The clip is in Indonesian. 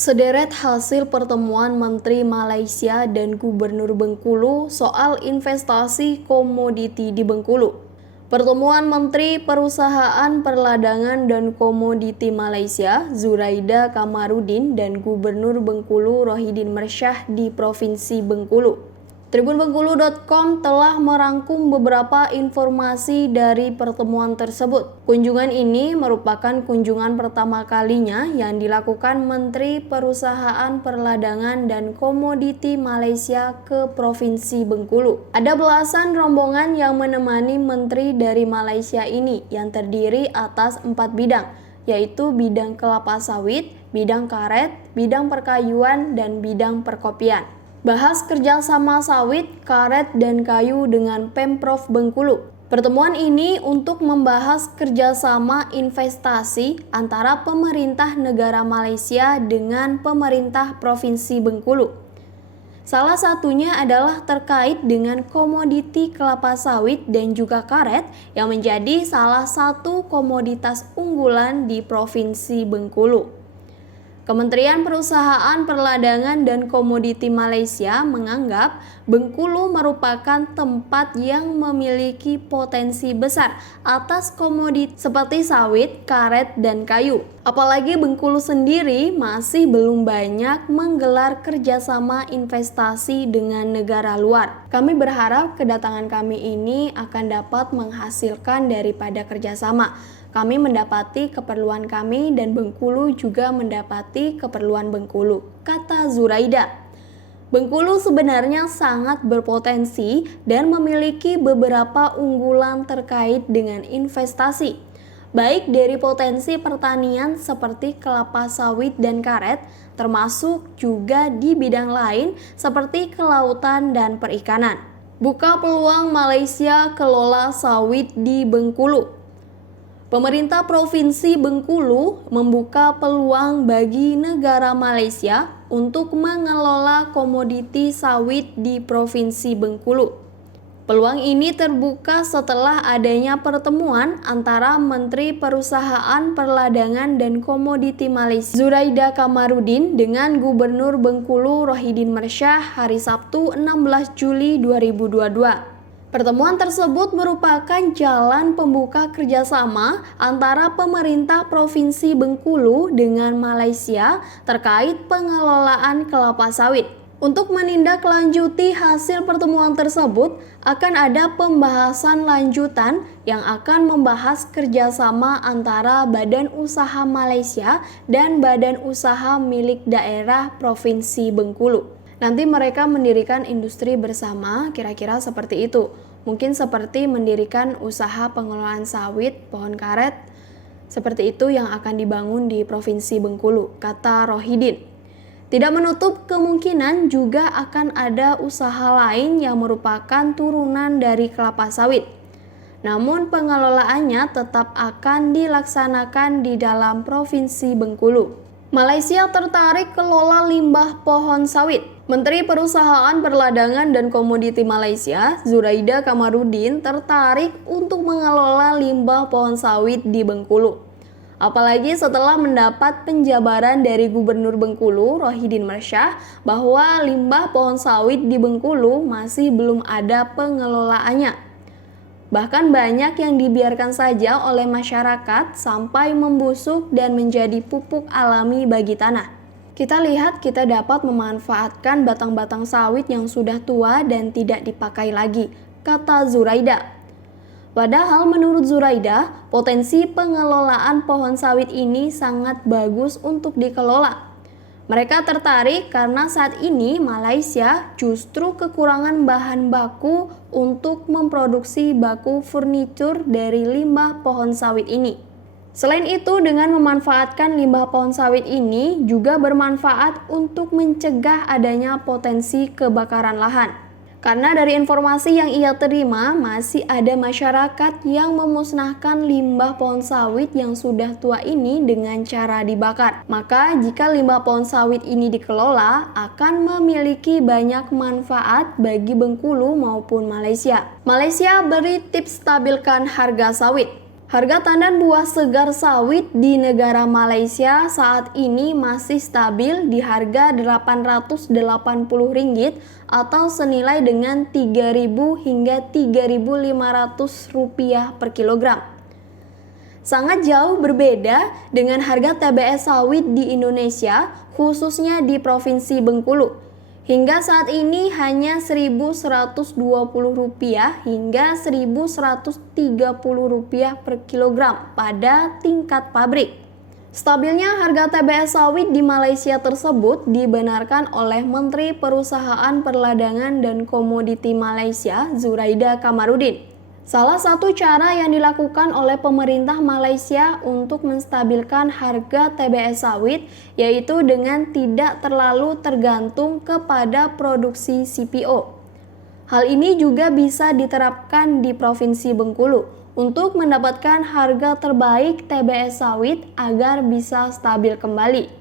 Sederet hasil pertemuan Menteri Malaysia dan Gubernur Bengkulu soal investasi komoditi di Bengkulu. Pertemuan Menteri Perusahaan Perdagangan dan Komoditi Malaysia, Zuraida Kamarudin, dan Gubernur Bengkulu Rohidin Mersyah di Provinsi Bengkulu. Tribunbengkulu.com telah merangkum beberapa informasi dari pertemuan tersebut. Kunjungan ini merupakan kunjungan pertama kalinya yang dilakukan Menteri Perusahaan Perdagangan dan Komoditi Malaysia ke Provinsi Bengkulu. Ada belasan rombongan yang menemani menteri dari Malaysia ini yang terdiri atas 4 bidang, yaitu bidang kelapa sawit, bidang karet, bidang perkayuan, dan bidang perkopian. Bahas kerjasama sawit, karet, dan kayu dengan Pemprov Bengkulu. Pertemuan ini untuk membahas kerjasama investasi antara pemerintah negara Malaysia dengan pemerintah Provinsi Bengkulu. Salah satunya adalah terkait dengan komoditi kelapa sawit dan juga karet yang menjadi salah satu komoditas unggulan di Provinsi Bengkulu. Kementerian Perusahaan Perdagangan dan Komoditi Malaysia menganggap Bengkulu merupakan tempat yang memiliki potensi besar atas komoditi seperti sawit, karet, dan kayu. Apalagi Bengkulu sendiri masih belum banyak menggelar kerjasama investasi dengan negara luar. Kami berharap kedatangan kami ini akan dapat menghasilkan daripada kerjasama. Kami mendapati keperluan kami dan Bengkulu juga mendapati keperluan Bengkulu, kata Zuraida. Bengkulu sebenarnya sangat berpotensi dan memiliki beberapa unggulan terkait dengan investasi, baik dari potensi pertanian seperti kelapa sawit dan karet, termasuk juga di bidang lain seperti kelautan dan perikanan. Buka peluang Malaysia kelola sawit di Bengkulu. Pemerintah Provinsi Bengkulu membuka peluang bagi negara Malaysia untuk mengelola komoditi sawit di Provinsi Bengkulu. Peluang ini terbuka setelah adanya pertemuan antara Menteri Perusahaan Perdagangan dan Komoditi Malaysia, Zuraida Kamarudin, dengan Gubernur Bengkulu Rohidin Mersyah hari Sabtu 16 Juli 2022. Pertemuan tersebut merupakan jalan pembuka kerjasama antara pemerintah Provinsi Bengkulu dengan Malaysia terkait pengelolaan kelapa sawit. Untuk menindaklanjuti hasil pertemuan tersebut, akan ada pembahasan lanjutan yang akan membahas kerjasama antara Badan Usaha Malaysia dan Badan Usaha milik daerah Provinsi Bengkulu. Nanti mereka mendirikan industri bersama, kira-kira seperti itu. Mungkin seperti mendirikan usaha pengelolaan sawit, pohon karet, seperti itu yang akan dibangun di Provinsi Bengkulu, kata Rohidin. Tidak menutup kemungkinan juga akan ada usaha lain yang merupakan turunan dari kelapa sawit. Namun pengelolaannya tetap akan dilaksanakan di dalam Provinsi Bengkulu. Malaysia tertarik kelola limbah pohon sawit. Menteri Perusahaan Perdagangan dan Komoditi Malaysia, Zuraida Kamarudin, tertarik untuk mengelola limbah pohon sawit di Bengkulu. Apalagi setelah mendapat penjabaran dari Gubernur Bengkulu, Rohidin Mersyah, bahwa limbah pohon sawit di Bengkulu masih belum ada pengelolaannya. Bahkan banyak yang dibiarkan saja oleh masyarakat sampai membusuk dan menjadi pupuk alami bagi tanah. Kita lihat kita dapat memanfaatkan batang-batang sawit yang sudah tua dan tidak dipakai lagi, kata Zuraida. Padahal menurut Zuraida, potensi pengelolaan pohon sawit ini sangat bagus untuk dikelola. Mereka tertarik karena saat ini Malaysia justru kekurangan bahan baku untuk memproduksi baku furnitur dari limbah pohon sawit ini. Selain itu, dengan memanfaatkan limbah pohon sawit ini juga bermanfaat untuk mencegah adanya potensi kebakaran lahan. Karena dari informasi yang ia terima, masih ada masyarakat yang memusnahkan limbah pohon sawit yang sudah tua ini dengan cara dibakar. Maka jika limbah pohon sawit ini dikelola, akan memiliki banyak manfaat bagi Bengkulu maupun Malaysia. Malaysia beri tips stabilkan harga sawit. Harga tandan buah segar sawit di negara Malaysia saat ini masih stabil di harga Rp880 atau senilai dengan Rp3.000 hingga Rp3.500 per kilogram. Sangat jauh berbeda dengan harga TBS sawit di Indonesia, khususnya di Provinsi Bengkulu. Hingga saat ini hanya Rp1.120 hingga Rp1.130 per kilogram pada tingkat pabrik. Stabilnya harga TBS sawit di Malaysia tersebut dibenarkan oleh Menteri Perusahaan Perdagangan dan Komoditi Malaysia, Zuraida Kamarudin. Salah satu cara yang dilakukan oleh pemerintah Malaysia untuk menstabilkan harga TBS sawit yaitu dengan tidak terlalu tergantung kepada produksi CPO. Hal ini juga bisa diterapkan di Provinsi Bengkulu untuk mendapatkan harga terbaik TBS sawit agar bisa stabil kembali.